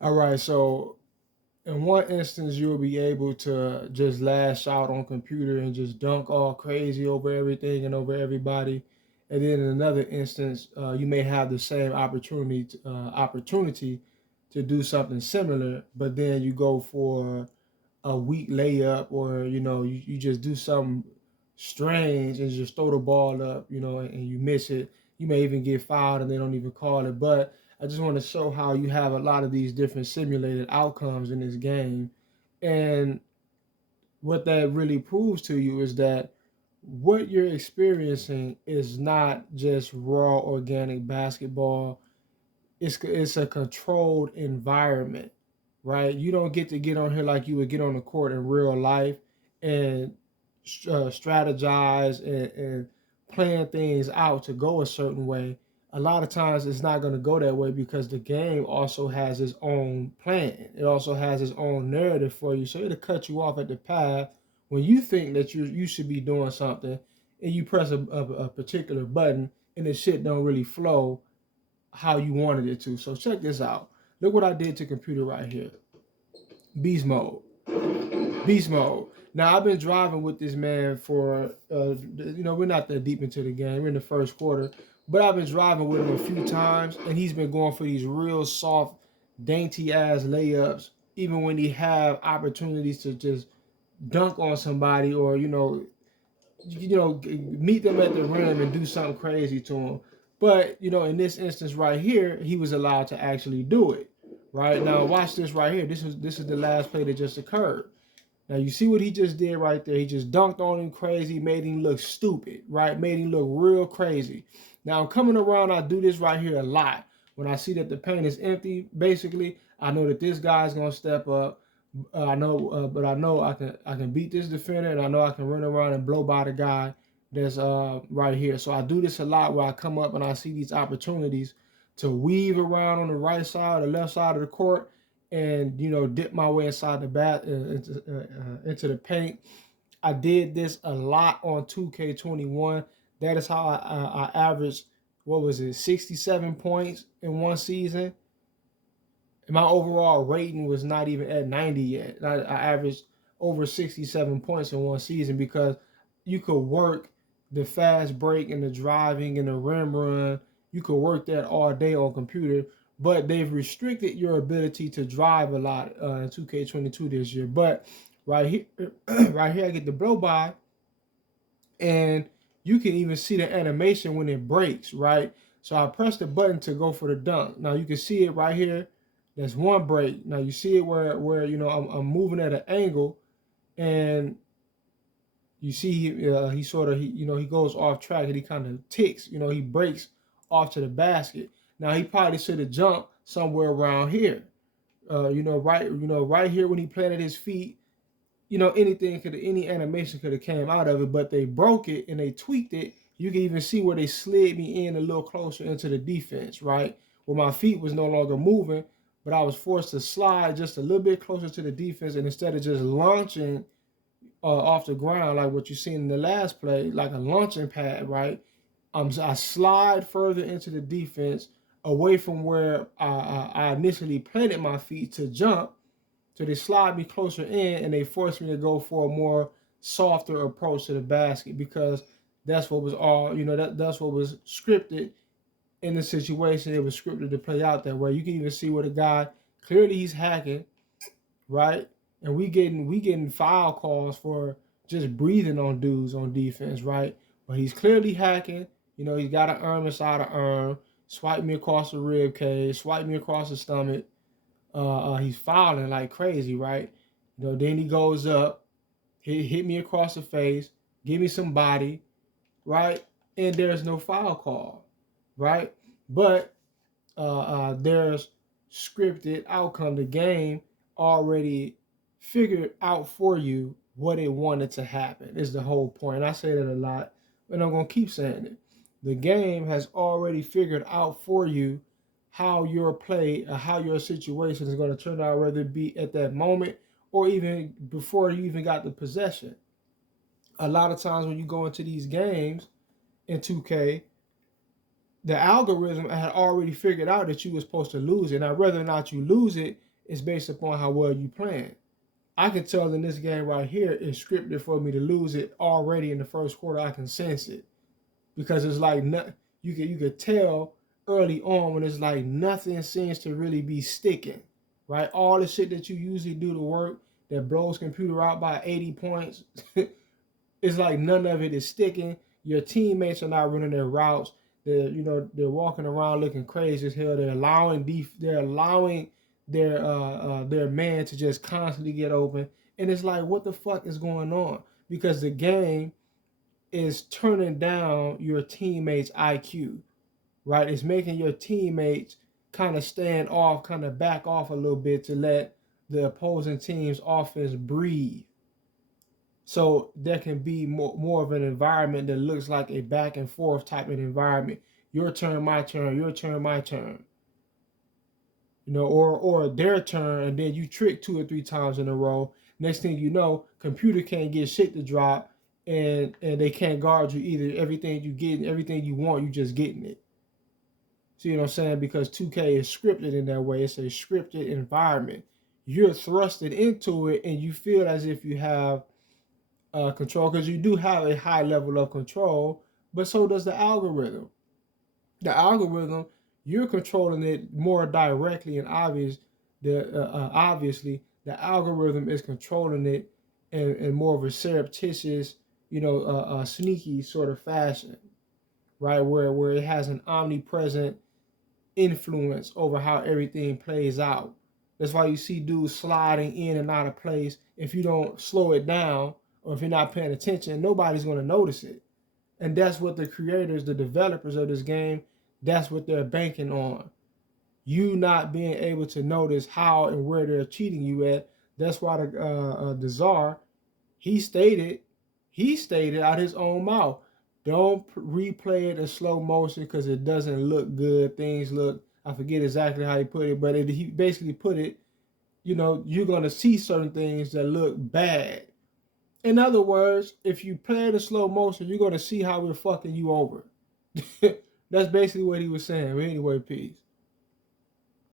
All right, so in one instance, you'll be able to just lash out on computer and just dunk all crazy over everything and over everybody. And then in another instance, you may have the same opportunity to do something similar, but then you go for a weak layup, or you just do something strange and just throw the ball up, and you miss it. You may even get fouled and they don't even call it. But I just want to show how you have a lot of these different simulated outcomes in this game. And what that really proves to you is that what you're experiencing is not just raw organic basketball. It's a controlled environment, right? You don't get to get on here like you would get on the court in real life and strategize and plan things out to go a certain way. A lot of times it's not going to go that way because the game also has its own plan. It also has its own narrative for you. So it'll cut you off at the path when you think that you should be doing something, and you press a particular button and the shit don't really flow how you wanted it to. So check this out. Look what I did to computer right here. Beast mode. Beast mode. Now I've been driving with this man for we're not that deep into the game. We're in the first quarter, but I've been driving with him a few times, and he's been going for these real soft, dainty ass layups, even when he have opportunities to just dunk on somebody, or meet them at the rim and do something crazy to them. But in this instance right here, he was allowed to actually do it. Right now, watch this right here. This is the last play that just occurred. Now you see what he just did right there. He just dunked on him crazy, made him look stupid, right? Made him look real crazy. Now I'm coming around, I do this right here a lot. When I see that the paint is empty, basically, I know that this guy's gonna step up. But I know I can beat this defender, and I know I can run around and blow by the guy that's right here. So I do this a lot where I come up and I see these opportunities to weave around on the right side or left side of the court, and dip my way inside the into the paint. I did this a lot on 2K21. That is how I averaged, what was it, 67 points in one season. And my overall rating was not even at 90 yet. I averaged over 67 points in one season because you could work the fast break and the driving and the rim run. You could work that all day on computer, but they've restricted your ability to drive a lot in 2K22 this year. But right here, right here, I get the blow by, and you can even see the animation when it breaks, right? So I press the button to go for the dunk. Now you can see it right here. That's one break. Now you see it where I'm moving at an angle, and you see he sort of he goes off track and he kind of ticks. He breaks off to the basket. Now he probably should have jumped somewhere around here. Right here when he planted his feet, any animation could have came out of it, but they broke it and they tweaked it. You can even see where they slid me in a little closer into the defense, right? Where my feet was no longer moving, but I was forced to slide just a little bit closer to the defense, and instead of just launching off the ground like what you seen in the last play, like a launching pad, right? I slide further into the defense, away from where I initially planted my feet to jump. So they slide me closer in, and they forced me to go for a more softer approach to the basket, because that's what was that's what was scripted in the situation. It was scripted to play out that way. You can even see where the guy, clearly he's hacking, right? And we getting foul calls for just breathing on dudes on defense, right? But he's clearly hacking. He's got an arm inside an arm, swipe me across the rib cage, swipe me across the stomach. He's fouling like crazy, right? Then he goes up, hit me across the face, give me some body, right? And there's no foul call, right? But there's scripted outcome. The game already figured out for you what it wanted to happen, is the whole point. And I say that a lot, and I'm going to keep saying it. The game has already figured out for you how your play, how your situation is going to turn out, whether it be at that moment or even before you even got the possession. A lot of times when you go into these games in 2K, the algorithm had already figured out that you were supposed to lose it. Now, whether or not you lose it It's based upon how well you playing. I can tell in this game right here is scripted for me to lose it already in the first quarter. I can sense it because it's like you could tell early on when it's like nothing seems to really be sticking, right? All the shit that you usually do to work that blows computer out by 80 points, it's like none of it is sticking. Your teammates are not running their routes. They're walking around looking crazy as hell. They're allowing their man to just constantly get open, and it's like, what the fuck is going on? Because the game is turning down your teammates' IQ, right? It's making your teammates kind of stand off, kind of back off a little bit to let the opposing team's offense breathe. So there can be more of an environment that looks like a back and forth type of environment. Your turn, my turn, your turn, my turn. Or their turn, and then you trick 2 or 3 times in a row. Next thing you know, computer can't get shit to drop, and they can't guard you either. Everything you get, everything you want, you just getting it. See what I'm saying? Because 2K is scripted in that way. It's a scripted environment. You're thrusted into it, and you feel as if you have control, because you do have a high level of control, but so does the algorithm. The algorithm, you're controlling it more directly and obviously the algorithm is controlling it in more of a surreptitious, sneaky sort of fashion, right? Where it has an omnipresent influence over how everything plays out. That's why you see dudes sliding in and out of place. If you don't slow it down, or if you're not paying attention, nobody's going to notice it. And that's what the creators, the developers of this game, that's what they're banking on. You not being able to notice how and where they're cheating you at. That's why the czar, he stated out his own mouth, don't replay it in slow motion because it doesn't look good. Things look, I forget exactly how he put it, but he basically put it, you're going to see certain things that look bad. In other words, if you play it in slow motion, you're going to see how we're fucking you over. That's basically what he was saying. But anyway, peace.